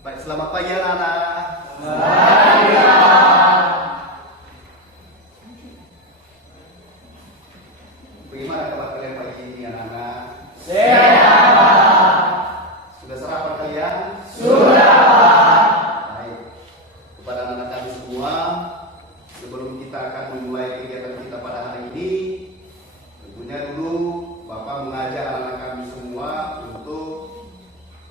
Baik, selamat pagi anak-anak. Bagaimana kabar kalian pagi ini anak-anak? Sehat. Sudah sarapan kalian? Sudah. Baik. Kepada anak-anak kami semua, sebelum kita akan memulai kegiatan kita pada hari ini, tentunya dulu Bapak mengajak anak-anak kami semua untuk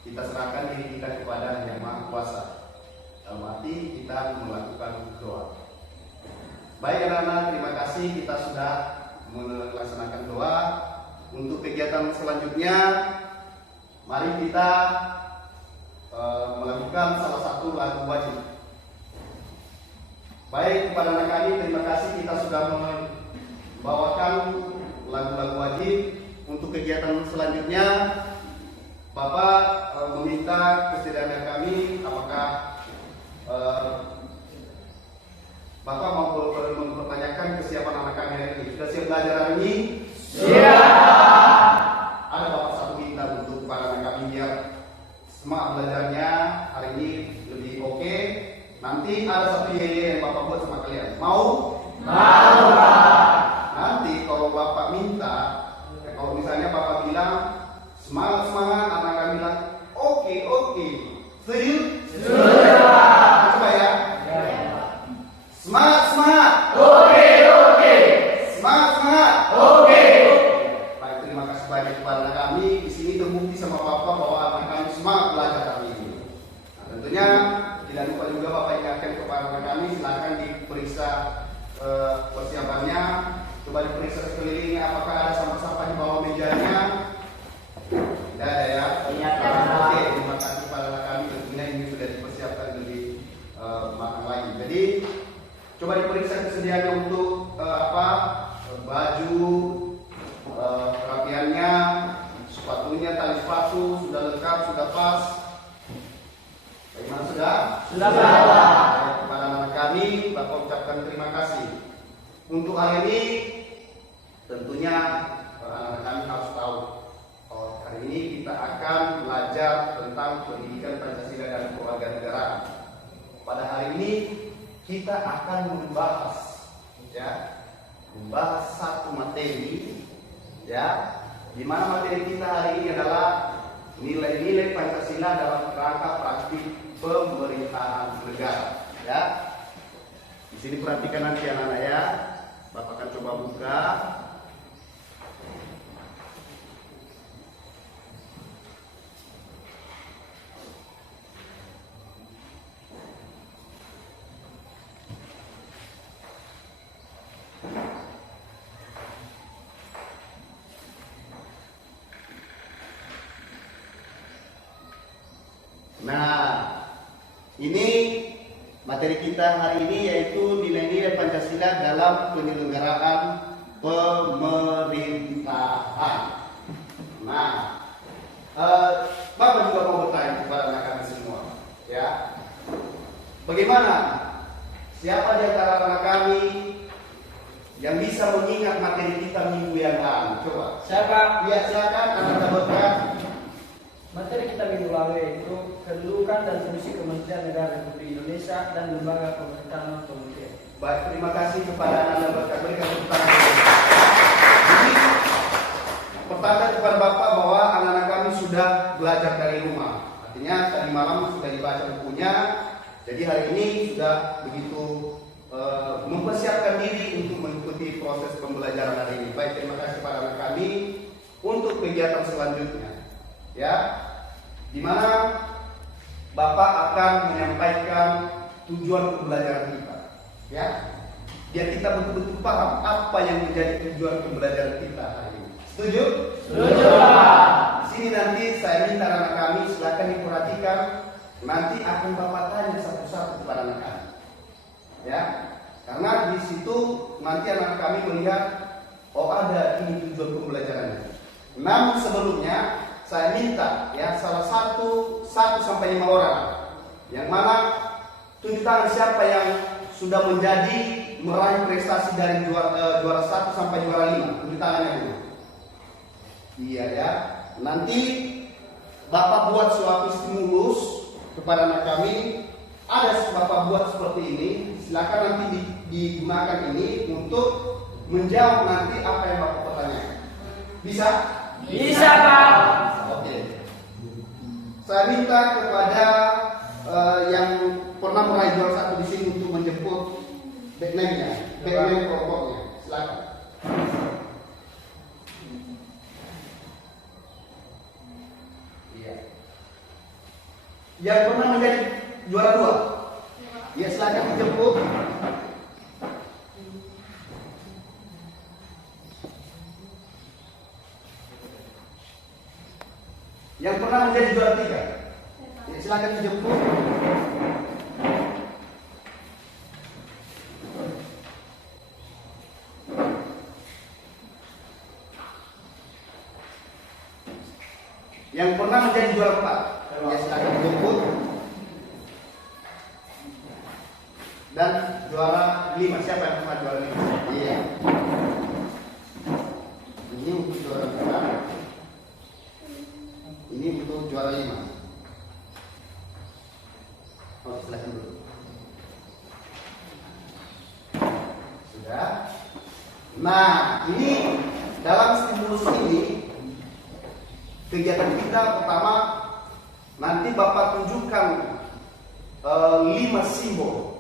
kita serahkan diri kita kepada Yang Maha Kuasa. Dalam arti kita melakukan doa. Baik anak-anak, terima kasih kita sudah melaksanakan doa. Untuk kegiatan selanjutnya, mari kita melakukan salah satu lagu wajib. Baik, kepada anak kami, terima kasih kita sudah membawakan lagu-lagu wajib. Untuk kegiatan selanjutnya, Bapak meminta kesediaan kami, apakah Bapak mau mempertanyakan kesiapan anak kami hari ini. Sudah siap belajar hari ini? Siap. Ada Bapak satu minta untuk para anak kami biar semangat belajarnya hari ini lebih oke. Nanti ada satu yeye yang Bapak buat sama kalian. Mau? Mau, Pak. Nanti kalau Bapak minta, kalau misalnya Bapak bilang semangat, anak kami bilang oke. Setuju? Sudah, Pak. Coba ya. Semangat. Oke. Semangat. Oke. Baik, terima kasih banyak kepada kami. Di sini terbukti sama Bapak bahwa anak kami semangat belajar kami ini. Nah, tentunya tidak lupa juga Bapak ingatkan kepada anak kami, silakan diperiksa persiapannya. Coba diperiksa sekelilingnya apakah ada sampah-sampah di bawah mejanya. Tidak ada ya. Oke, terima kasih kepada anak kami. Tentunya ini sudah dipersiapkan lebih matang lagi. Jadi coba diperiksa kesediaannya untuk baju, rapiannya, sepatunya, tali sepatu sudah lengkap, sudah pas. Bagaimana sudah? Sudah, Pak. Kepada anak kami, Bapak ucapkan terima kasih. Untuk hari ini, tentunya anak-anak kami harus tahu bahwa hari ini kita akan belajar tentang pendidikan Pancasila dan kewarganegaraan. Pada hari ini kita akan membahas satu materi, di mana materi kita hari ini adalah nilai-nilai Pancasila dalam kerangka praktik pemerintahan negara. Di sini perhatikan nanti anak-anak ya. Bapak akan coba buka. Nah, ini materi kita hari ini yaitu nilai-nilai Pancasila dalam penyelenggaraan pemerintahan. Nah, Bapak juga mau bertanya kepada anak kami semua, ya. Bagaimana? Siapa di antara anak kami yang bisa mengingat materi kita minggu yang lalu? Coba. Siapa? Ya, silakan anak bertanya. Materi kita minggu lalu yaitu kedudukan dan fungsi Kementerian Negara Republik Indonesia dan lembaga pemerintahan kementerian. Baik, terima kasih kepada anak berkat. Berikan tepuk tangan. Jadi, pertanda kepada Bapak bahwa anak-anak kami sudah belajar dari rumah. Artinya tadi malam sudah dibaca bukunya. Jadi hari ini sudah begitu mempersiapkan diri untuk mengikuti proses pembelajaran hari ini. Baik, terima kasih kepada anak kami untuk kegiatan selanjutnya. Di mana Bapak akan menyampaikan tujuan pembelajaran kita, biar kita betul-betul paham apa yang menjadi tujuan pembelajaran kita hari ini. Setuju? Setuju, Pak. Di sini nanti saya minta anak kami silakan diperhatikan. Nanti akan Bapak tanya satu-satu kepada anak kami, karena di situ nanti anak kami melihat, oh ada ini tujuan pembelajarannya. Namun sebelumnya saya minta salah satu sampai 5 orang yang mana tunjuk tangan siapa yang sudah menjadi meraih prestasi dari juara 1 sampai juara 5. Tunjuk tangannya dulu. Iya ya. Nanti Bapak buat suatu stimulus kepada anak kami, ada Bapak buat seperti ini, silakan nanti digunakan ini untuk menjawab nanti apa yang Bapak pertanyakan. Bisa? Bisa, Pak. Oke. Saya minta kepada yang pernah meraih juara satu di sini untuk menjemput backman-nya, backman kelompoknya. Silakan. Iya. Yang pernah menjadi juara dua, ya silakan dijemput. Yang pernah menjadi juara tiga, ya silakan dijemput. Yang pernah menjadi juara empat, ya silakan dijemput. Dan juara 5, siapa yang pernah juara 5? Iya. Ini untuk juara 4. Ini untuk juara 5. Oh, silakan dulu. Sudah. Nah, ini dalam stimulus ini kegiatan kita pertama nanti Bapak tunjukkan 5 simbol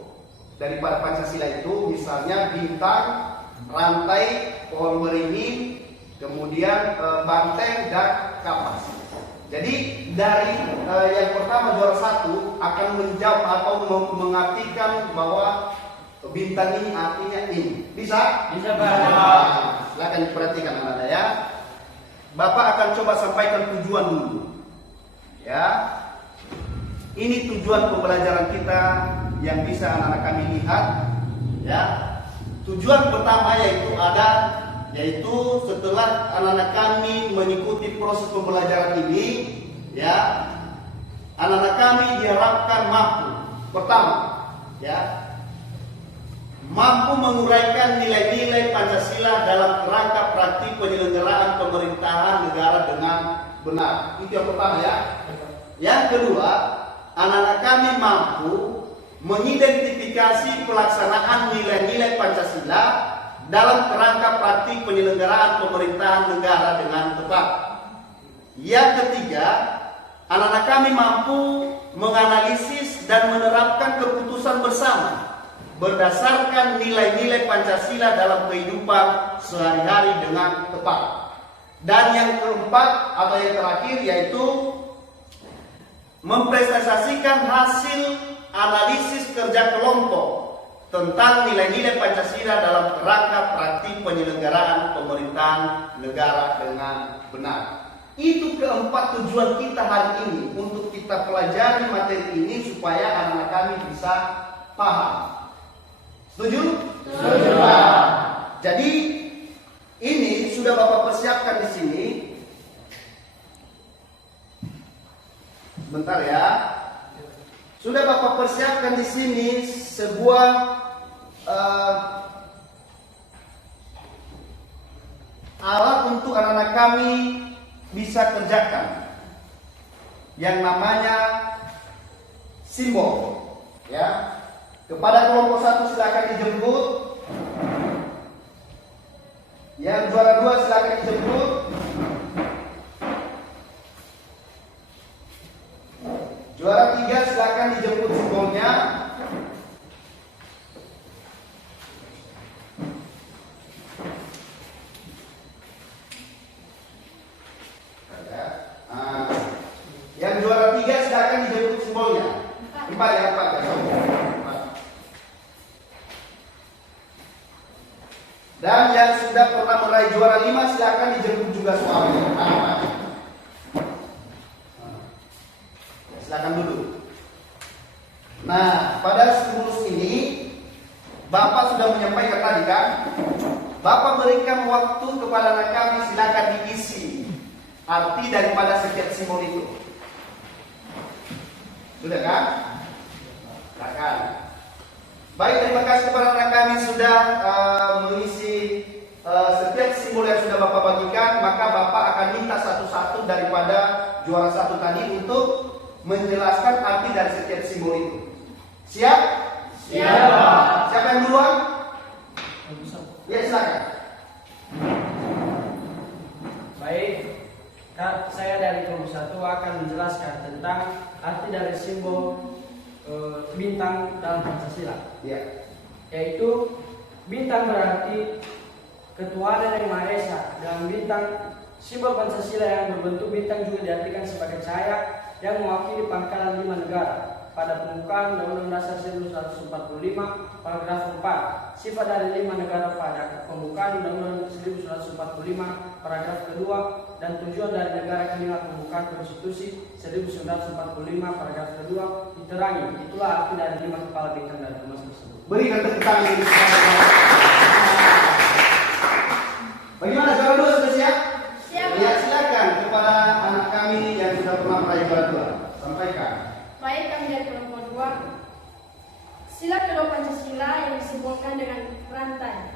daripada Pancasila itu, misalnya bintang, rantai, pohon beringin, kemudian banteng dan kapas. Jadi dari yang pertama juara 1 akan menjawab atau mengartikan bahwa bintang ini artinya ini. Bisa? Bisa, Pak. Nah, silakan diperhatikan anak-anak ya. Bapak akan coba sampaikan tujuan dulu. Ya. Ini tujuan pembelajaran kita yang bisa anak-anak kami lihat. Ya. Tujuan pertama yaitu setelah anak-anak kami mengikuti proses pembelajaran ini, ya, anak-anak kami diharapkan mampu, pertama, ya, mampu menguraikan nilai-nilai Pancasila dalam kerangka praktik penyelenggaraan pemerintahan negara dengan benar. Itu yang pertama ya. Yang kedua, anak-anak kami mampu mengidentifikasi pelaksanaan nilai-nilai Pancasila dalam kerangka praktik penyelenggaraan pemerintahan negara dengan tepat. Yang ketiga, anak-anak kami mampu menganalisis dan menerapkan keputusan bersama berdasarkan nilai-nilai Pancasila dalam kehidupan sehari-hari dengan tepat. Dan yang keempat atau yang terakhir yaitu mempresentasikan hasil analisis kerja kelompok tentang nilai-nilai Pancasila dalam kerangka praktik penyelenggaraan pemerintahan negara dengan benar. Itu keempat tujuan kita hari ini untuk kita pelajari materi ini supaya anak-anak kami bisa paham. Setuju? Setuju, Pak. Jadi ini sudah Bapak persiapkan di sini. Sebentar ya. Sudah Bapak persiapkan di sini sebuah alat untuk anak-anak kami bisa kerjakan yang namanya simbol. Ya. Kepada kelompok 1 silakan dijemput. Yang juara 2 silakan dijemput. Juara 3 silakan dijemput simbolnya. Yang juara 3 silakan dijemput simbolnya. 4 ya, 4 ya. Dan yang sudah pernah meraih juara 5 silakan dijemput juga soalnya. Silakan duduk. Nah, pada stimulus ini Bapak sudah menyampaikan tadi kan, Bapak berikan waktu kepada anak kami, silakan diisi arti daripada setiap simbol itu. Sudah kan? Silakan. Baik, terima kasih kepada anak kami sudah mengisi setiap simbol yang sudah Bapak bagikan. Maka Bapak akan minta satu-satu daripada juara 1 tadi untuk menjelaskan arti dari setiap simbol itu. Siap? Siap. Siapa yang duluan? Ya, silakan. Baik, saya dari kelompok 1 akan menjelaskan tentang arti dari simbol bintang dalam Pancasila. Ya. Yaitu bintang berarti ketuhanan yang Maha Esa, dan bintang simbol Pancasila yang berbentuk bintang juga diartikan sebagai cahaya yang mewakili pangkalan 5 negara. Pada pembukaan Undang-Undang Dasar 1945 paragraf 4, sifat dari 5 negara pada pembukaan Undang-Undang 1945 paragraf kedua, dan tujuan dari negara kelima pembukaan Konstitusi 1945 paragraf kedua diterangi. Itulah arti dari 5 kepala bintang dan emas tersebut. Berikan tepuk tangan ini. Bagaimana juara 2 sudah siap? Siap. Ya, silakan kepada anak kami yang sudah pernah meraih juara 2. Sampaikan. Baik, kami dari kelompok 2. Sila kedua Pancasila yang disimbolkan dengan rantai.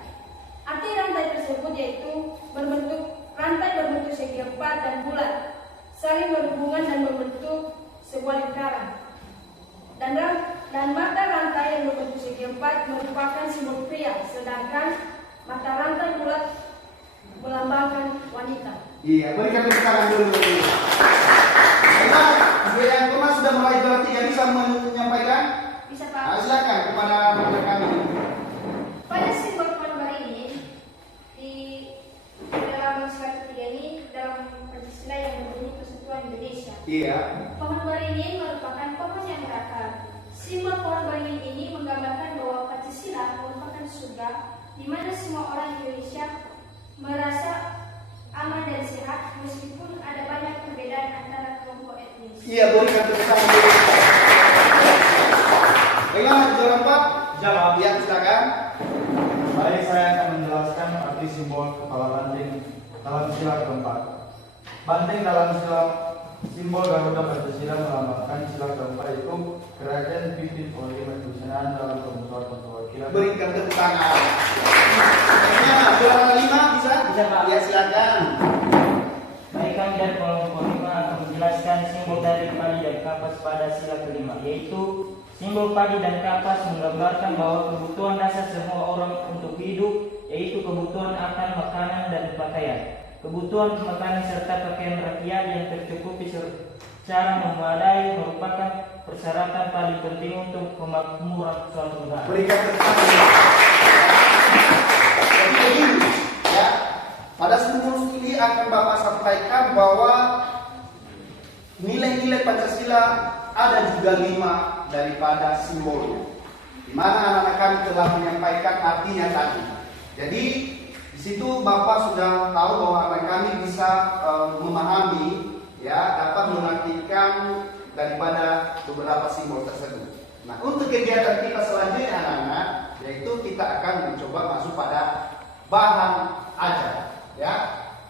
Arti rantai tersebut yaitu rantai berbentuk segi empat dan bulat, saling berhubungan dan membentuk sebuah lingkaran. Dan mata rantai yang berbentuk segi empat merupakan simbol pria, sedangkan mata rantai bulat melambangkan wanita. Iya, berikan tepuk tangan dulu. Karena yang pernah sudah meraih juara 3 bisa menyampaikan. Bisa Nah, Pak? silakan kepada anak kami. Pada simbol pohon beringin di dalam sila ketiga ini dalam Pancasila yang berbunyi Persatuan Indonesia. Iya. Pohon beringin merupakan pohon yang berakar. Simbol pohon beringin ini menggambarkan bahwa Pancasila merupakan surga di mana semua orang Indonesia merasa aman dan sehat meskipun ada banyak perbedaan antara kelompok etnis. Iya, berikan tepuk tangan dulu. Bagaimana juara 4? Jawab. Ya, silakan. Baik, saya akan menjelaskan arti simbol kepala banteng dalam sila keempat. Banteng dalam sila simbol Garuda Pancasila melambangkan sila keempat itu kerajaan dipimpin oleh ketuhanan dalam pembentukan perwakilan. Berikan tepuk tangan. Bagaimana juara 5 bisa? Bisa, Pak. Ya, silakan. Baik, kami dari kelompok 5 akan menjelaskan simbol dari padi dan kapas pada sila kelima, yaitu simbol padi dan kapas menggambarkan bahwa kebutuhan dasar semua orang untuk hidup, yaitu kebutuhan akan makanan dan pakaian. Kebutuhan makanan serta pakaian rakyat yang tercukupi secara memadai merupakan persyaratan paling penting untuk kemakmuran suatu negara. Berikan tepuk tangan. Jadi begini, ya. Pada sebelum ini akan Bapak sampaikan bahwa nilai-nilai Pancasila ada juga 5 daripada simbolnya, di mana anak-anak kami telah menyampaikan artinya tadi. Jadi di situ Bapak sudah tahu bahwa anak kami bisa memahami, ya, dapat mengartikan daripada beberapa simbol tersebut. Nah, untuk kegiatan kita selanjutnya anak-anak, yaitu kita akan mencoba masuk pada bahan ajar, ya.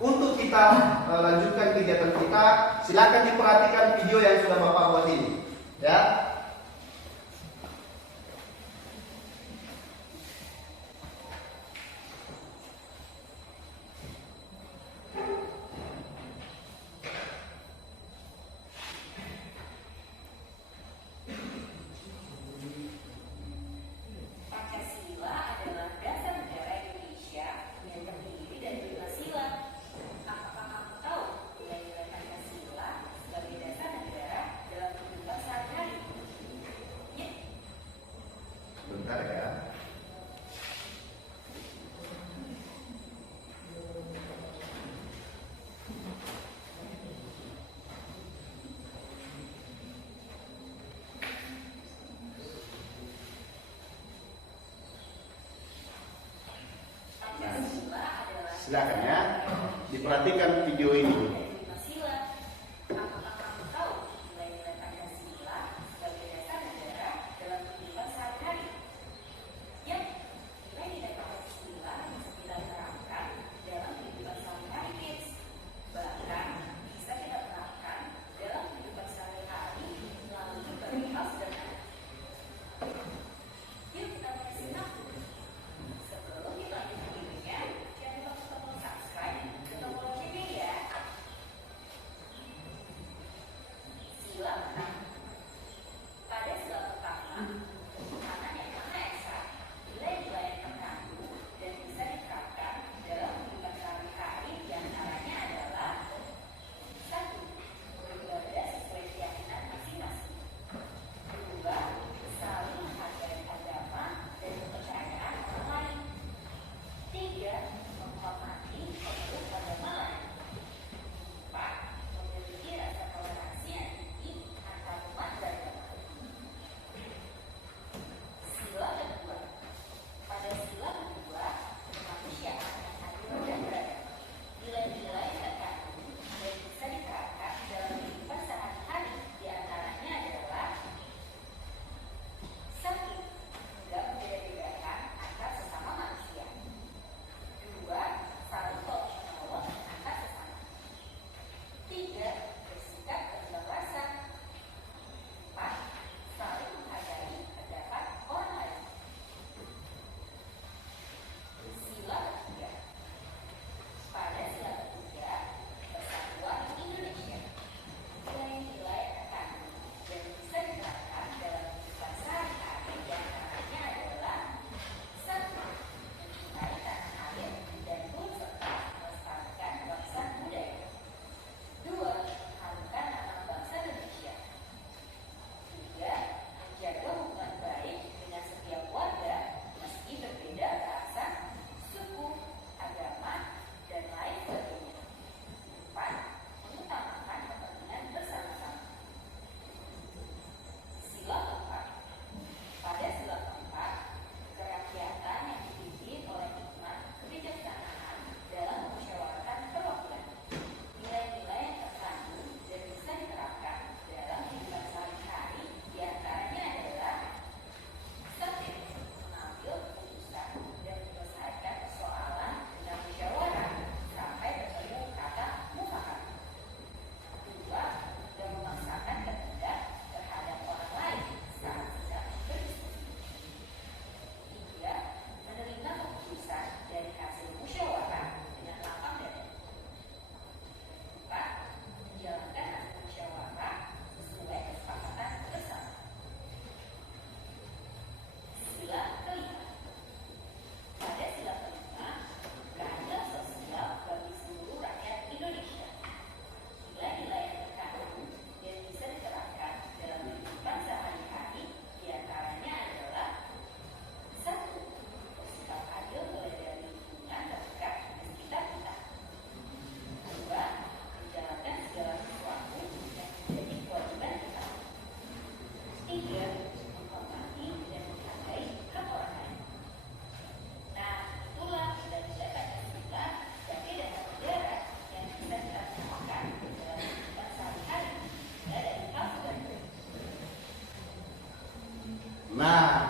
Untuk kita lanjutkan kegiatan kita, silakan diperhatikan video yang sudah Bapak buat ini, ya. Pancasila adalah dasar negara Indonesia yang terdiri dari 5 sila. Apakah kamu tahu nilai-nilai Pancasila sebagai dasar negara dalam kehidupan sehari-hari? Ya, Bentar ya. Pancasila adalah Silakan ya, diperhatikan video ini. 5 sila. Apakah kamu tahu nilai-nilai Pancasila sebagai dasar negara dalam kehidupan sehari-hari? Ya, nilai-nilai Pancasila bisa kita terapkan dalam kehidupan sehari-hari, kids. Bahkan bisa kita terapkan dalam kehidupan sehari-hari melalui berbagai hal sederhana. Yuk kita mulai simak. Sebelum kita lanjut videonya, jangan lupa untuk subscribe ke tombol loncengnya ya.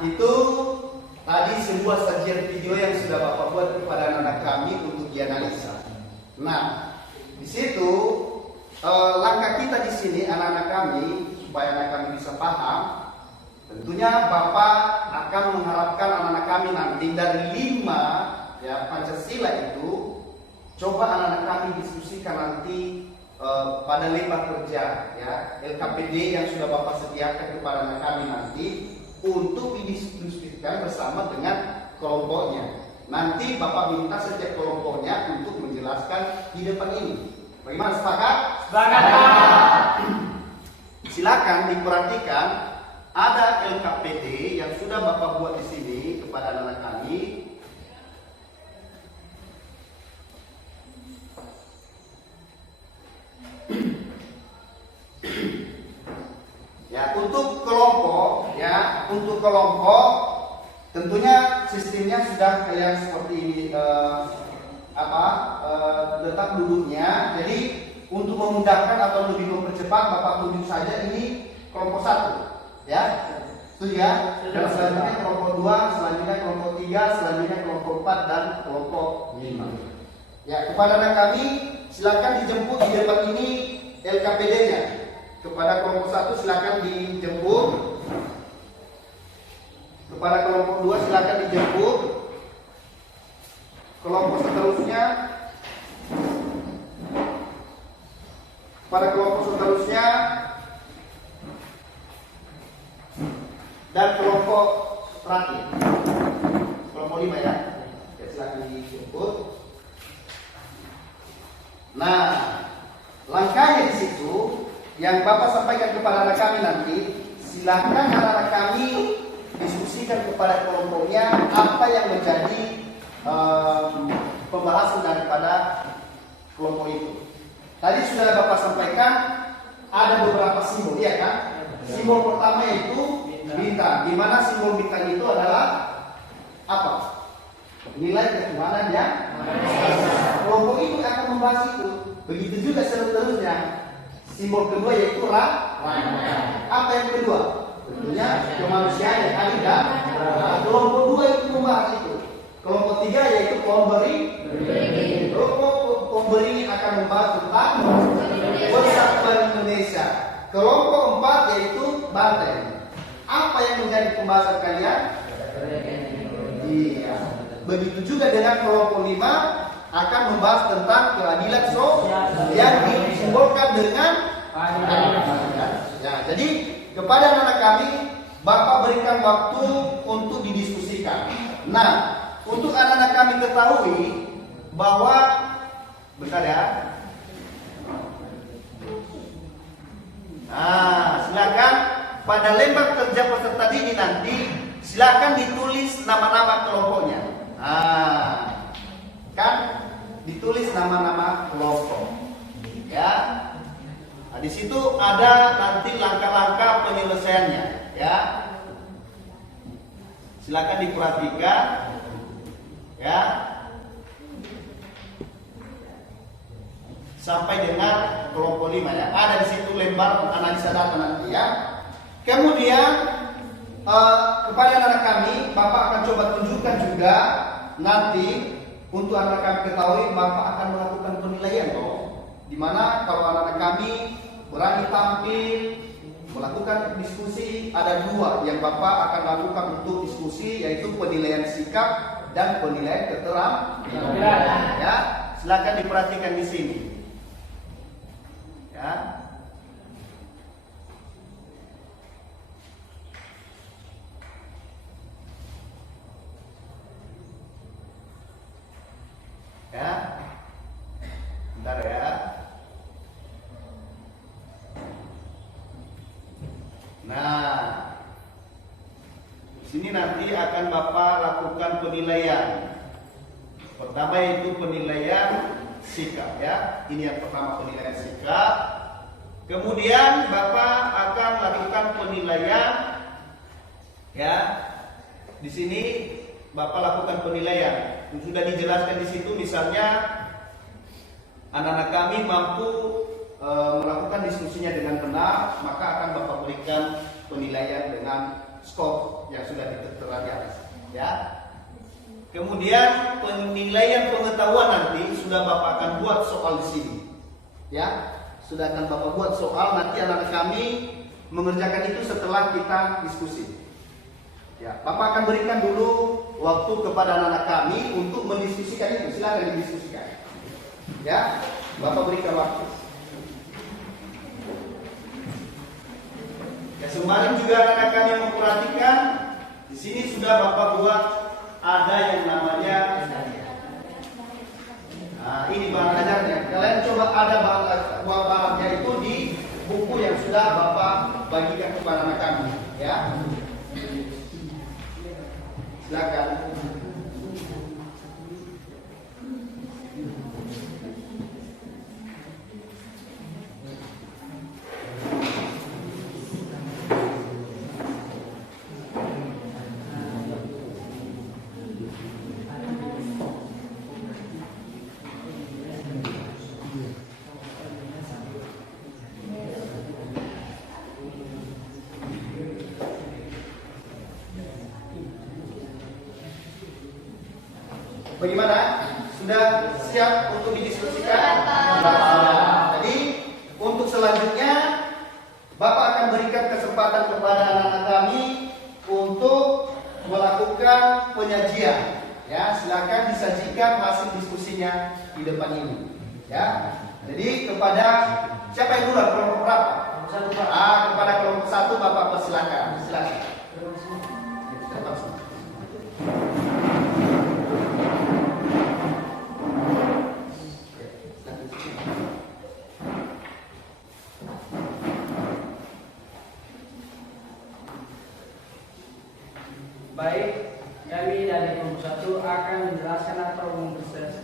itu tadi sebuah sajian video yang sudah Bapak buat kepada anak-anak kami untuk dianalisa. Nah, di situ langkah kita di sini anak-anak kami supaya anak kami bisa paham. Tentunya Bapak akan mengharapkan anak-anak kami nanti dari 5 ya Pancasila itu coba anak-anak kami diskusikan nanti pada lembar kerja ya LKPD yang sudah Bapak sediakan kepada anak kami nanti untuk didiskusikan bersama dengan kelompoknya. Nanti Bapak minta setiap kelompoknya untuk menjelaskan di depan ini. Bagaimana, sepakat? Sepakat. Silakan diperhatikan ada LKPD yang sudah Bapak buat di sini kepada anak-anak kami. Ya, untuk kelompok tentunya sistemnya sudah kayak seperti ini letak duduknya. Jadi untuk memudahkan atau lebih mempercepat Bapak tunjuk saja ini kelompok 1 ya. Setuju ya? Dan selanjutnya kelompok 2, selanjutnya kelompok 3, selanjutnya kelompok 4 dan kelompok 5. Ya, kepada anak kami silakan dijemput di depan ini LKPD-nya. Kepada kelompok 1 silakan dijemput. Kepada kelompok 2 silakan dijemput. Kelompok seterusnya. Pada kelompok seterusnya dan kelompok terakhir. Kelompok 5 ya. Ya, silakan dijemput. Nah, langkahnya di situ yang Bapak sampaikan kepada anak kami nanti, silakan anak-anak kami diskusikan kepada kelompoknya apa yang menjadi pembahasan daripada kelompok itu. Tadi sudah Bapak sampaikan ada beberapa simbol, ya kan? Simbol pertama itu bintang, di mana simbol bintang itu adalah apa? Nilai ketuhanan yang kelompok itu akan membahas itu. Begitu juga seterusnya. Simbol kedua yaitu rahmat. Apa yang kedua? Tentunya kemanusiaan yang adil dan kelompok 2 itu membahas itu. Kelompok 3 yaitu pemberi. Kelompok pemberi akan membahas tentang persatuan Indonesia. Kelompok 4 yaitu banteng. Apa yang menjadi pembahasan kalian? Iya. Begitu juga dengan kelompok 5 akan membahas tentang keadilan sosial yang disimbolkan dengan ya, jadi kepada anak kami Bapak berikan waktu untuk didiskusikan. Nah, untuk anak-anak kami ketahui bahwa bentar ya. Nah, silakan pada lembar kerja peserta didik nanti silakan ditulis nama-nama kelompoknya. Nah, kan ditulis nama-nama kelompok ya. Nah, di situ ada nanti langkah-langkah penyelesaiannya ya. Silakan diperhatikan ya. Sampai dengan kelompok 5 ya. Ada di situ lembar analisa data nanti ya. Kemudian kepada anak-anak kami Bapak akan coba tunjukkan juga nanti untuk anak kami ketahui Bapak akan melakukan penilaian di mana kalau anak-anak kami berani tampil melakukan diskusi, ada 2 yang Bapak akan lakukan untuk diskusi, yaitu penilaian sikap dan penilaian keterampilan. Ya, silakan diperhatikan di sini. Ya. Ya, bentar ya. Nah, di sini nanti akan Bapak lakukan penilaian. Pertama yaitu penilaian sikap ya. Ini yang pertama, penilaian sikap. Kemudian Bapak akan lakukan penilaian ya. Di sini Bapak lakukan penilaian. Sudah dijelaskan di situ, misalnya anak-anak kami mampu melakukan diskusinya dengan benar, maka akan Bapak berikan penilaian dengan skor yang sudah ditertera di atas. Ya. Kemudian penilaian pengetahuan nanti sudah Bapak akan buat soal di sini. Ya, sudah akan Bapak buat soal, nanti anak-anak kami mengerjakan itu setelah kita diskusi. Ya, Bapak akan berikan dulu waktu kepada anak-anak kami untuk mendiskusikan itu. Silakan didiskusikan. Ya, Bapak berikan waktu. Ya, sembari juga anak-anak kami memperhatikan, di sini sudah Bapak buat ada yang namanya, nah, ini bahan ajarnya. Kalian coba ada bahannya itu di buku yang sudah Bapak bagikan kepada anak kami. Ya, silakan. Bagaimana? Sudah siap untuk didiskusikan? Sudah. Jadi untuk selanjutnya Bapak akan berikan kesempatan kepada anak-anak kami untuk melakukan penyajian. Ya, silakan disajikan hasil diskusinya di depan ini. Ya. Jadi kepada siapa yang duluan? Kelompok berapa? Kepada kelompok 1 Bapak persilakan. Silakan. Baik, kami dari kelompok 1 akan menjelaskan atau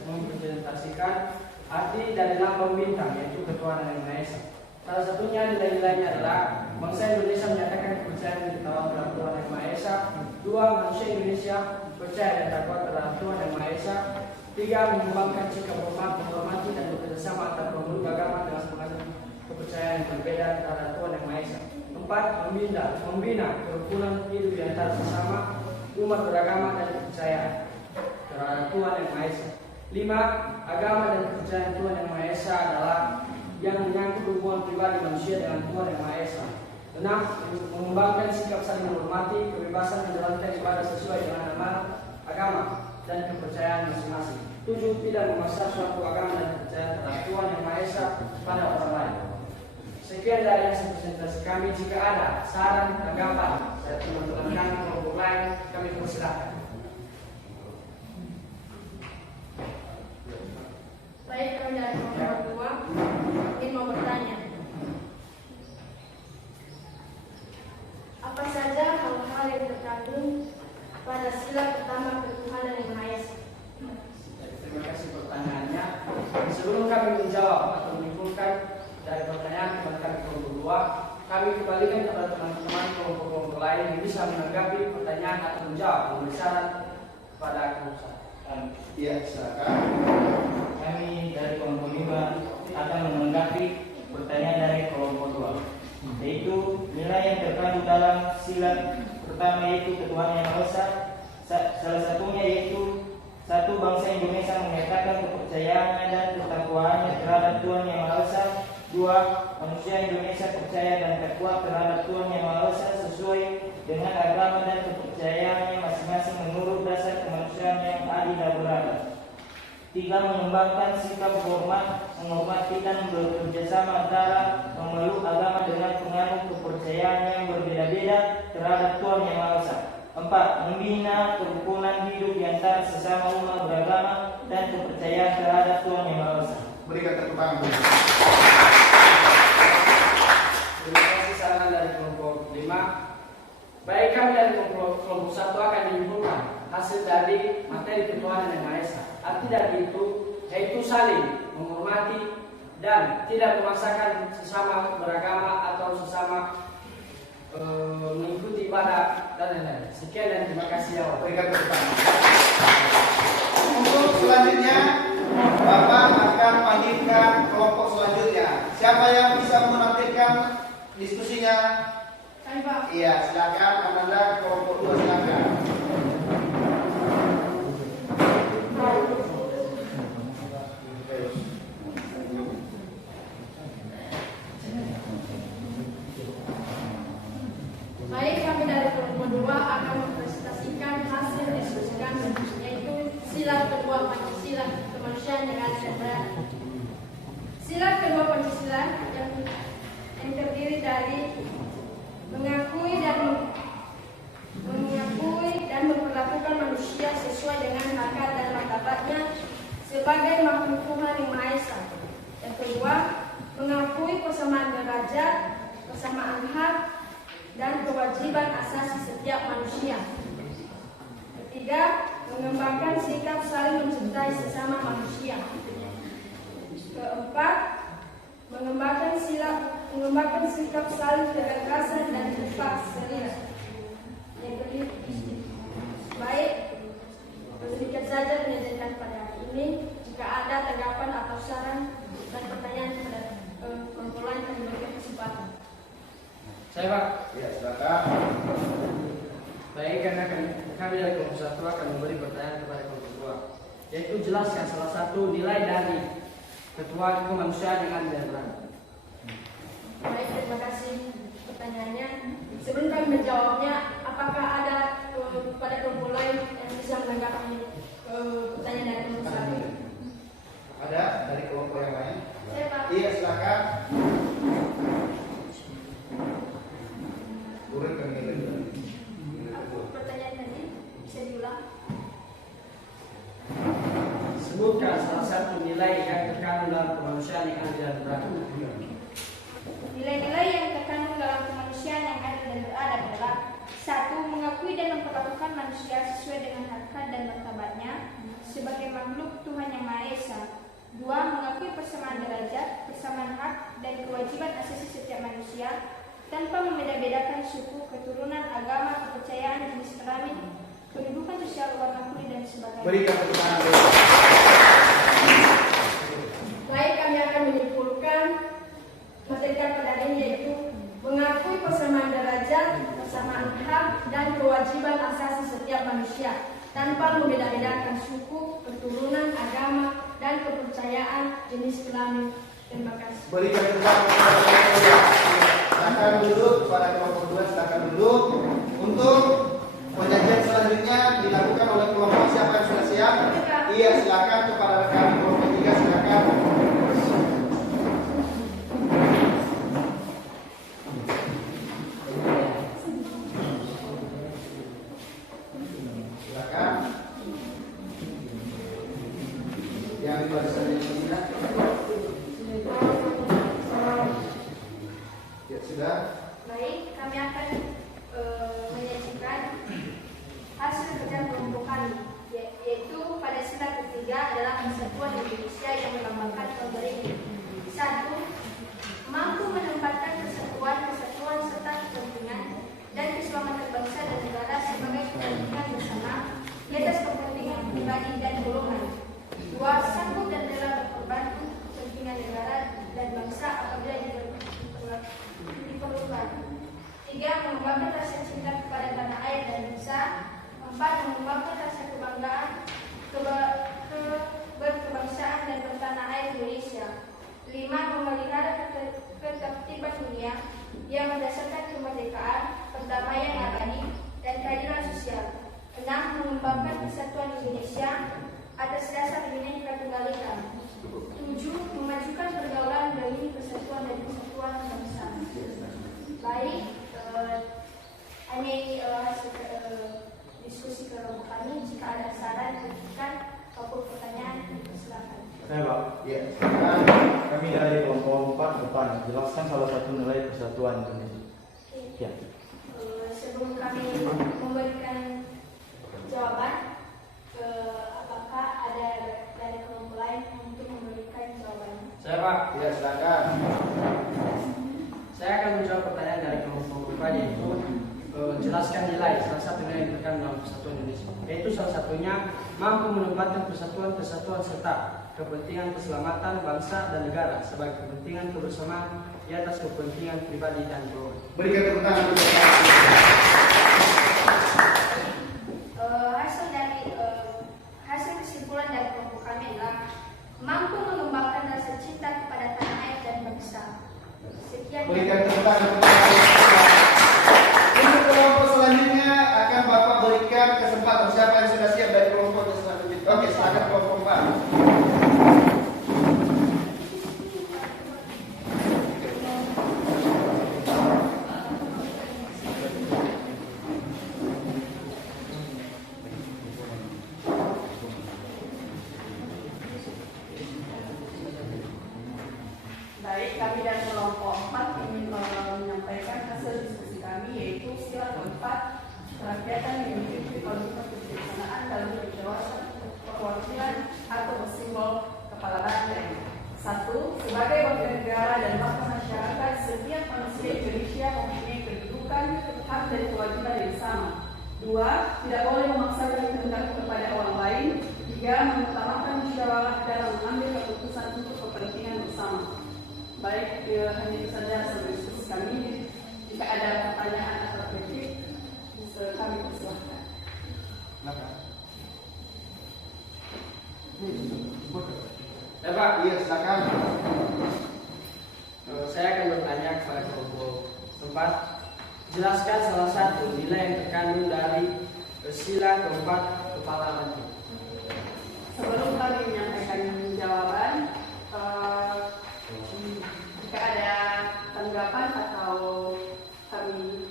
mempresentasikan arti dari lambang bintang, yaitu ketuhanan yang Maha Esa. Salah satunya nilai-nilainya adalah bangsa Indonesia menyatakan kepercayaan dan ketakwaan terhadap Tuhan yang Maha Esa. 2. Manusia Indonesia percaya dan takwa terhadap Tuhan yang Maha Esa. 3. Mengembangkan sikap hormat, menghormati dan bekerjasama antar pemeluk agama dengan semangat kepercayaan yang berbeda terhadap Tuhan yang Maha Esa. 4. Membina kerukunan hidup di antara sesama umat beragama dan kepercayaan terhadap Tuhan yang Maha Esa. 5. Agama dan kepercayaan Tuhan yang Maha Esa adalah yang menyangkut hubungan pribadi manusia dengan Tuhan yang Maha Esa. 6. Mengembangkan sikap saling menghormati, kebebasan menjalankan ibadah sesuai dengan amanat agama dan kepercayaan masing-masing. 7. Tidak memaksa suatu agama dan kepercayaan terhadap Tuhan yang Maha Esa pada orang lain. Sekian dari hasil presentasi kami. Jika ada saran, tanggapan dari teman-teman kami kelompok lain, kami persilakan. Baik, kami dari kelompok 2 ingin mau bertanya. Apa saja hal-hal yang terkandung pada sila pertama ketuhanan yang Maha Esa? Terima kasih pertanyaannya. Sebelum kami menjawab atau menyimpulkan dari pertanyaan kepada kami kelompok 2, kami kembalikan kepada teman-teman kelompok-kelompok lain yang bisa menanggapi pertanyaan atau menjawab memberi saran pada kelompok 1. Iya, silakan. Kami dari kelompok 5 akan menanggapi pertanyaan dari kelompok 2, yaitu nilai yang terkandung dalam sila pertama yaitu ketuhanan yang Maha Esa. Salah satunya yaitu 1. Bangsa Indonesia menyatakan kepercayaannya dan ketakwaannya terhadap Tuhan yang Maha Esa. 2. Manusia Indonesia percaya dan takwa terhadap Tuhan yang Maha Esa sesuai dengan agama dan kepercayaannya masing-masing menurut dasar kemanusiaan yang adil dan beradab. 3. Mengembangkan sikap hormat, menghormati dan bekerjasama antara pemeluk agama dengan penganut kepercayaan yang berbeda-beda terhadap Tuhan yang Maha Esa. 4. Membina kerukunan hidup di antara sesama umat beragama dan kepercayaan terhadap Tuhan yang Maha Esa. Berikan tepuk tangan. Terima kasih saran dari kelompok 5. Baik, kami dari kelompok 1 akan menyimpulkan hasil dari materi ketuhanan yang Maha Esa. Arti dari itu yaitu saling menghormati dan tidak memaksakan sesama beragama atau sesama mengikuti ibadah dan lain-lain. Sekian dan terima kasih ya Allah. Berikan tepuk tangan. Untuk selanjutnya Bapak akan panggilkan kelompok selanjutnya. Siapa yang bisa menampilkan diskusinya? Kami Pak. Iya, silakan Ananda kelompok 2 silakan. Baik, kami dari kelompok 2 akan mempresentasikan hasil diskusi kami, yaitu sila kedua Pancasila kemanusiaan yang adil dan beradab. Sila kedua Pancasila yang terdiri dari mengakui dan memperlakukan manusia sesuai dengan harkat dan martabatnya sebagai makhluk Tuhan yang Maha Esa. Yang kedua, mengakui persamaan derajat, persamaan hak, dan kewajiban asasi setiap manusia. Ketiga, mengembangkan sikap saling mencintai sesama manusia. Keempat, mengembangkan sikap saling ketegasan dan sifat serius. Yang kelima, baik, sedikit saja penyajian pada hari ini. Jika ada tanggapan atau saran dan pertanyaan kepada kelompok lain, kami berikan kesempatan. Saya Pak. Iya, silakan. Baik, karena kami dari kelompok 1 akan memberi pertanyaan kepada kelompok 2, yaitu jelaskan salah satu nilai dari Ketua Kemanusiaan yang Adil dan Beradab. Baik, terima kasih pertanyaannya. Sebelum kami menjawabnya, apakah ada pada kelompok lain yang bisa menanggapi pertanyaan dari kelompok 1? Ada dari kelompok yang lain? Saya Pak. Iya, silakan. Turun ke Pertanyaan tadi bisa diulang. Sebutkan salah satu nilai yang terkandung dalam kemanusiaan yang adil dan beradab. Nilai-nilai yang terkandung dalam kemanusiaan yang adil dan beradab adalah: 1. Mengakui dan memperlakukan manusia sesuai dengan harkat dan martabatnya sebagai makhluk Tuhan yang Maha Esa. 2. Mengakui persamaan derajat, persamaan hak, dan kewajiban asasi setiap manusia tanpa membeda-bedakan suku, keturunan, agama, kepercayaan, jenis kelamin, kedudukan sosial, warna kulit, dan sebagainya. Berikan tepuk tangan. Baik, kami akan menyimpulkan materi pada hari ini, yaitu mengakui persamaan derajat, persamaan hak, dan kewajiban asasi setiap manusia tanpa membeda-bedakan suku, keturunan, agama, dan kepercayaan, jenis kelamin. Terima kasih. Berikan tepuk tangan. Silakan duduk pada kelompok 2, silakan duduk. Untuk penyajian selanjutnya dilakukan oleh kelompok siapa yang sudah siap? Iya, silakan kepada rekan kelompok 3, silakan. Silakan. Yang di barisan yang tidak. Ya sudah. Baik, kami akan menyajikan hasil kerja kelompok kami, yaitu pada sila ketiga adalah Persatuan Indonesia yang melambangkan kemerdekaan. 1. Mampu menempatkan kesatuan serta kepentingan dan keselamatan bangsa dan negara sebagai kepentingan bersama di atas kepentingan pribadi dan golongan. 2. Sanggup dan rela berkorban untuk kepentingan negara dan bangsa apabila diperlukan. 3. Mengembangkan rasa cinta kepada tanah air dan bangsa. 4. Mengembangkan rasa kebanggaan berkebangsaan dan bertanah air Indonesia. 5. Memelihara ketertiban dunia yang berdasarkan kemerdekaan, perdamaian abadi, dan keadilan sosial. 6. Mengembangkan kesatuan Indonesia atas dasar Bhinneka Tunggal Ika. 7. Memajukan pergaulan demi persatuan dan kesatuan bangsa. Baik, ini hasil diskusi kelompok kami. Jika ada saran, kritikan, ataupun pertanyaan, silakan. Saya Pak. Iya, silakan. Kami dari kelompok 4 depan, jelaskan salah satu nilai persatuan Indonesia. Ya. Sebelum kami memberikan jawaban, apakah ada dari kelompok lain untuk memberikan jawaban? Saya Pak. Iya, silakan. Saya akan menjawab pertanyaan dari kelompok 2, yaitu jelaskan nilai salah satu nilai yang terkandung dalam Persatuan Indonesia, yaitu salah satunya mampu menempatkan persatuan serta kepentingan keselamatan bangsa dan negara sebagai kepentingan kebersamaan di atas kepentingan pribadi dan golongan. Berikan tepuk tangan untuk Hasil kesimpulan dari kelompok kami adalah mampu mengembangkan rasa cinta kepada tanah air dan bangsa. Sekian. Berikan tepuk tangan untuk untuk kelompok selanjutnya akan Bapak berikan kesempatan siapa yang sudah siap dari kelompok selanjutnya. Oke, silakan kelompok 4. Baik, kami dari kelompok 4 ingin menyampaikan hasil diskusi kami, yaitu sila keempat kerakyatan yang memiliki kualitas kebijaksanaan dalam kebebasan perwakilan atau bersimbol kepala banteng. 1. Sebagai warga negara dan bangsa masyarakat, setiap manusia Indonesia mempunyai kedudukan, hak dan kewajiban yang sama. 2. Tidak boleh memaksakan kehendak kepada orang lain. 3. Mengutamakan musyawarah dalam mengambil keputusan untuk kepentingan bersama. Baik, hanya itu saja sampai diskusi kami. Jika ada pertanyaan atau kritik, bisa kami persilahkan. Ya Pak, Iya, silakan. saya akan bertanya kepada kelompok 4. Jelaskan salah satu nilai yang terkandung dari sila keempat kepala banteng. Sebelum kami menyampaikan jawaban, jika ada tanggapan atau kami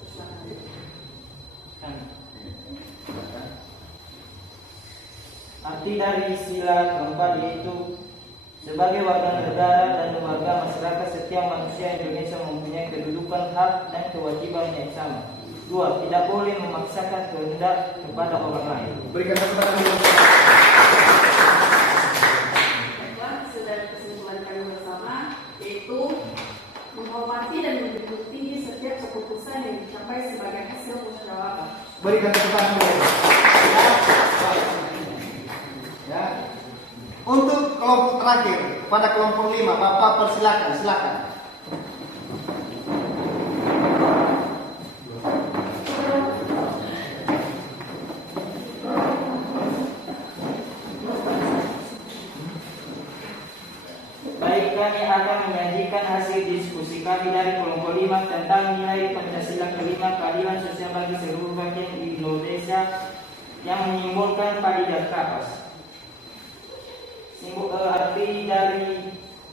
persilahkan. Arti dari sila keempat yaitu sebagai warga negara dan warga masyarakat, setiap manusia Indonesia mempunyai kedudukan, hak dan kewajiban yang sama. 2. Tidak boleh memaksakan kehendak kepada orang lain. Berikan tepuk tangan untuk Baiklah, sudah kesimpulan kami bersama, yaitu menghormati dan menjunjung tinggi setiap keputusan yang dicapai sebagai hasil musyawarah. berikan tepuk tangan dulu. Ya. Untuk kelompok terakhir, pada kelompok 5, Bapak persilakan, silakan. Baik, kami akan menyajikan hasil diskusi kami dari kelompok 5 tentang nilai Pancasila kelima, keadilan sosial bagi seluruh rakyat Indonesia yang menyimbolkan padi dan kapas. Arti dari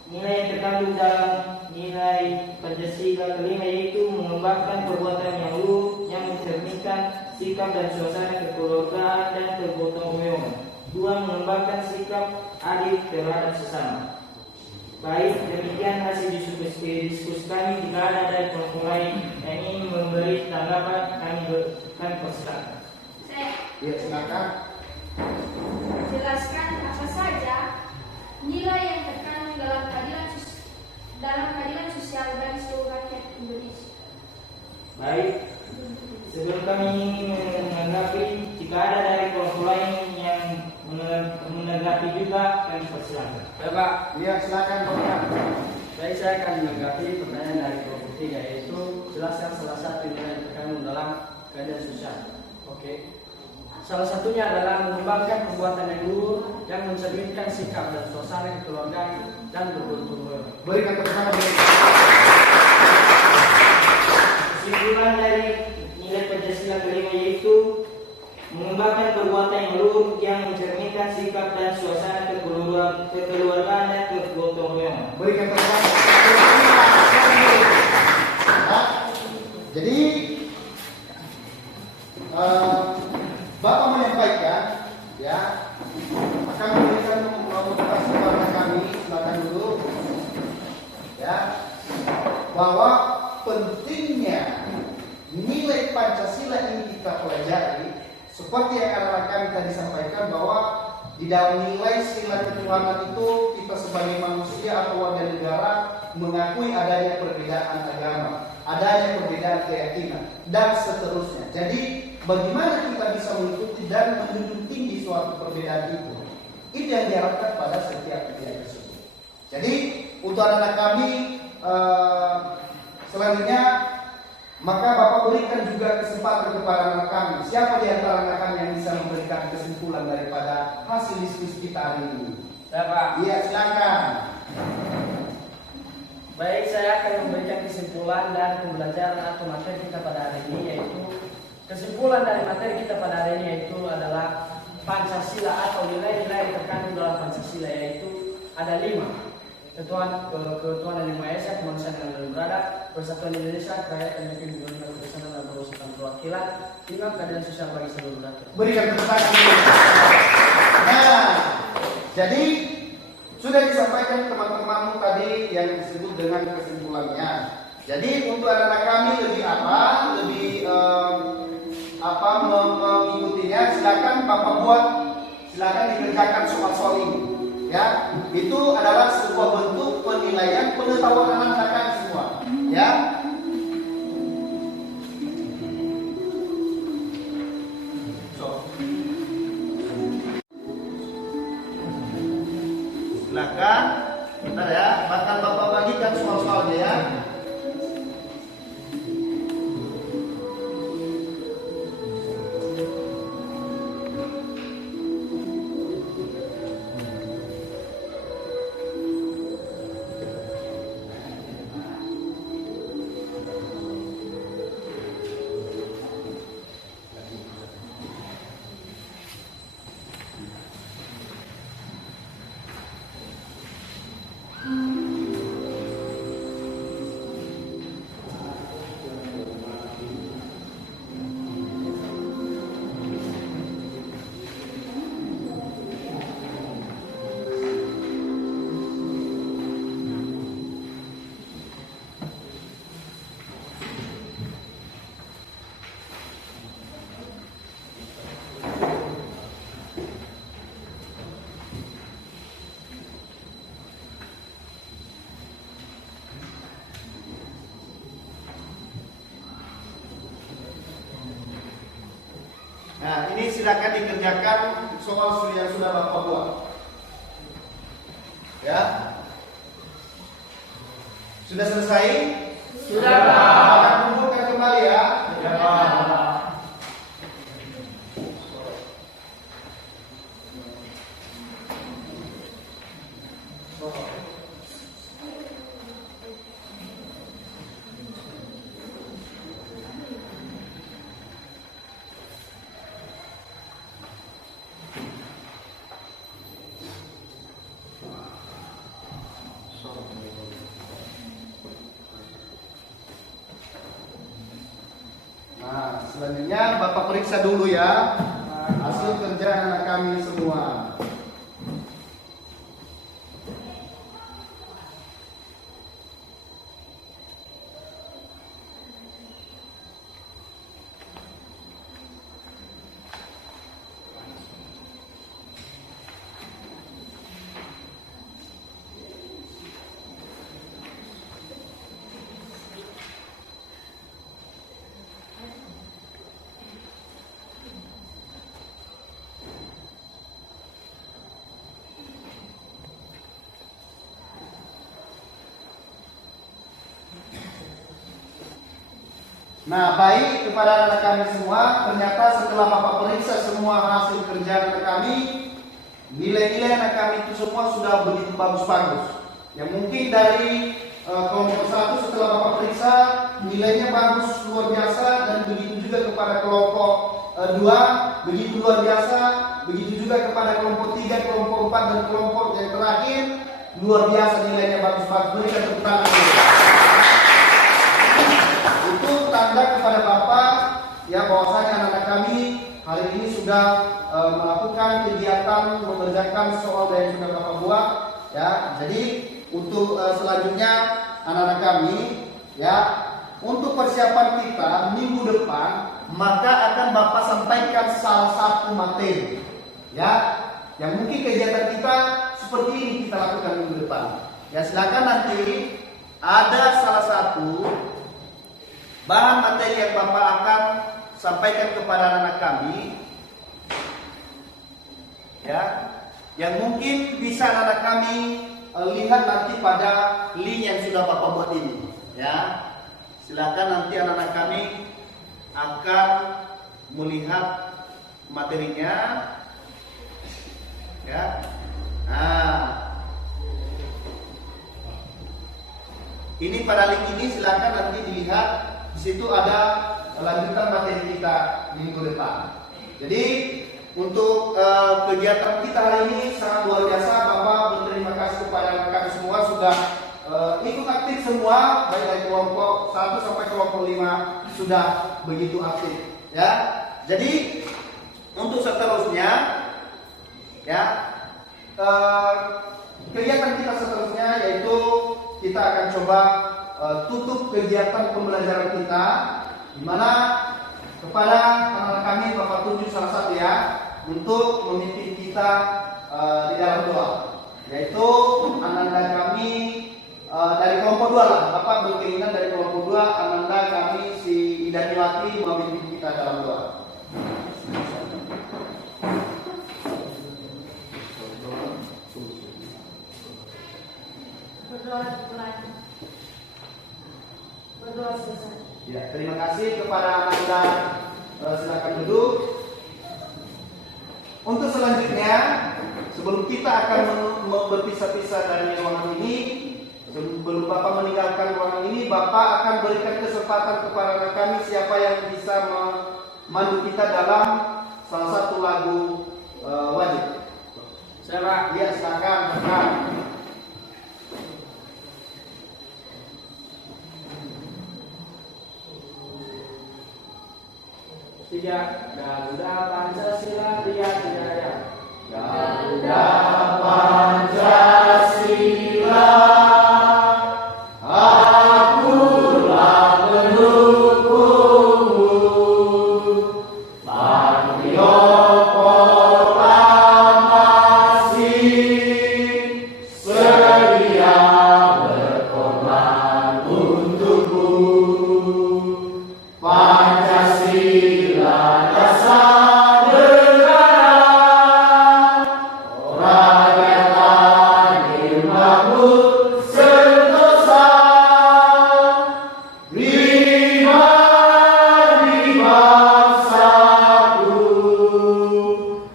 nilai yang terkandung dalam nilai Pancasila kelima yaitu mengembangkan perbuatan yang luhur yang mencerminkan sikap dan suasana kekeluargaan dan kegotong royongan. 2. Mengembangkan sikap adil terhadap sesama. Baik, demikian hasil diskusi kami. Jika ada dari kelompok lain yang ingin memberi tanggapan, kami persilakan. Ya, silakan. Jelaskan apa saja nilai yang terkandung dalam keadilan sosial bagi seluruh rakyat Indonesia. Baik, sebelum kami menanggapi, jika ada dari kelompok lain yang menanggapi juga, kami persilakan. Ya Pak, Ya, silakan Bapak. baik, saya akan menanggapi pertanyaan dari kelompok 3, yaitu jelaskan salah satu nilai yang terkandung dalam keadilan sosial. Oke. Salah satunya adalah mengembangkan perbuatan yang luhur yang mencerminkan sikap dan suasana kekeluargaan dan bergotong royong. Berikan tepuk tangan dulu. Kesimpulan dari nilai Pancasila kelima yaitu mengembangkan perbuatan yang luhur yang mencerminkan sikap dan suasana kekeluargaan dan kegotong royongan. Berikan tepuk tangan. Ya. Jadi Bapak menyampaikan, ya, akan memberikan motivasi kepada kami, silakan dulu, ya, bahwa pentingnya nilai Pancasila ini kita pelajari, seperti yang anak kami tadi sampaikan bahwa di dalam nilai sila ketuhanan itu kita sebagai manusia atau warga negara mengakui adanya perbedaan agama, adanya perbedaan keyakinan, dan seterusnya. Jadi bagaimana kita bisa mengikuti dan menjunjung tinggi suatu perbedaan itu? Itu yang diharapkan pada setiap nilai tersebut. Jadi untuk anak-anak kami selanjutnya maka Bapak berikan juga kesempatan kepada anak kami. Siapa di antara anak kami yang bisa memberikan kesimpulan daripada hasil diskusi kita hari ini? Siapa? Iya, silakan. Baik, saya akan memberikan kesimpulan dari pembelajaran atau materi kita pada hari ini, yaitu kesimpulan dari materi kita pada hari ini yaitu adalah Pancasila atau nilai-nilai yang terkandung dalam Pancasila, yaitu ada 5. Ketuhanan Yang Maha Esa, kemanusiaan yang adil beradab, persatuan Indonesia, kerajaan yang dipimpin bersama dan berusaha perwakilan, 5 keadilan sosial bagi seluruh rakyat. Berikan tepuk tangan dulu. Nah, jadi sudah disampaikan teman-temanmu tadi yang disebut dengan kesimpulannya. Jadi untuk anak-anak kami lebih mengikutinya, silakan Bapak buat, silakan dikerjakan soal-soal ini. Ya, itu adalah sebuah bentuk penilaian pengetahuan anak-anak kami semua. Ya. Silakan, bentar ya, bakal Bapak bagikan soal-soalnya ya. Nah, ini silakan dikerjakan soal yang sudah Bapak buat. Ya. Sudah selesai? Sudah, Pak. Akan kumpulkan kembali ya. Ya, Pak. Nah, selanjutnya Bapak periksa dulu ya hasil kerja anak kami semua. Nah, baik kepada anak kami semua, ternyata setelah Bapak periksa semua hasil kerja anak kami, nilai-nilai anak kami itu semua sudah begitu bagus-bagus. Yang mungkin dari kelompok 1 setelah Bapak periksa nilainya bagus luar biasa, dan begitu juga kepada kelompok 2 begitu luar biasa, begitu juga kepada kelompok 3, kelompok 4 dan kelompok yang terakhir luar biasa nilainya bagus-bagus. Berikan tepuk tangan dulu. Itu tanda kepada Bapak ya bahwasanya anak-anak kami hari ini sudah melakukan kegiatan mengerjakan soal yang sudah Bapak buat ya. Jadi untuk selanjutnya anak-anak kami ya, untuk persiapan kita minggu depan maka akan Bapak sampaikan salah satu materi ya, yang mungkin kegiatan kita seperti ini kita lakukan minggu depan ya. Silakan nanti ada salah satu bahan materi yang Bapak akan sampaikan kepada anak kami ya, yang mungkin bisa anak kami lihat nanti pada link yang sudah Bapak buat ini, ya. Silakan nanti anak-anak kami akan melihat materinya, ya. Nah, ini pada link ini silakan nanti dilihat. Di situ ada lanjutan materi kita minggu depan. Jadi untuk kegiatan kita hari ini sangat luar biasa. Bapak berterima kasih kepada kami semua sudah ikut aktif semua, baik dari kelompok 1 sampai kelompok 5 sudah begitu aktif, ya. Jadi untuk seterusnya, ya, kegiatan kita seterusnya yaitu kita akan coba tutup kegiatan pembelajaran kita, di mana kepada anak-anak kami Bapak tunjuk salah satu, ya, untuk memimpin kita di dalam doa, yaitu Ananda kami dari kelompok 2 lah. Bapak berkeinginan dari kelompok 2 Ananda kami si Idaniwati memimpin kita dalam doa. Berdoa selesai. Ya, terima kasih kepada Ananda. Silakan duduk. Untuk selanjutnya, sebelum kita akan berpisah-pisah dari ruangan ini, sebelum Bapak meninggalkan ruangan ini, Bapak akan berikan kesempatan kepada anak kami siapa yang bisa memandu kita dalam salah satu lagu wajib. Saya Iya, silakan. Silakan. Tiga, Garuda Pancasila Pria Jaya. Garuda Pancasila, akulah pendukungmu. Mario proklamasi, sedia berkorban untukmu. Pancasila dasar negara, rakyat adil makmur sentosa, pribadi bangsaku.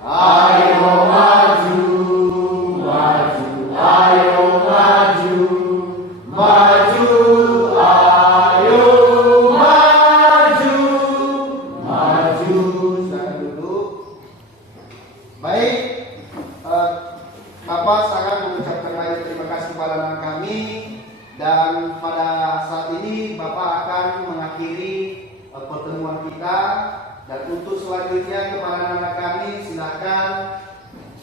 Ayo maju, maju, ayo maju, maju, ayo maju, maju. Silakan duduk. Baik, Bapak sangat mengucapkan banyak terima kasih kepada anak kami, dan pada saat ini Bapak akan mengakhiri pertemuan kita, dan untuk selanjutnya kepada anak kami silakan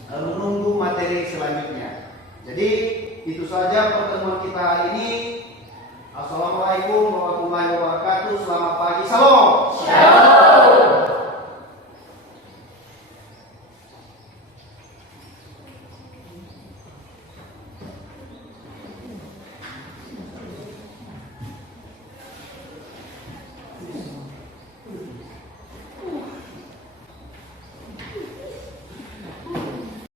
menunggu materi selanjutnya. Jadi itu saja pertemuan kita hari ini.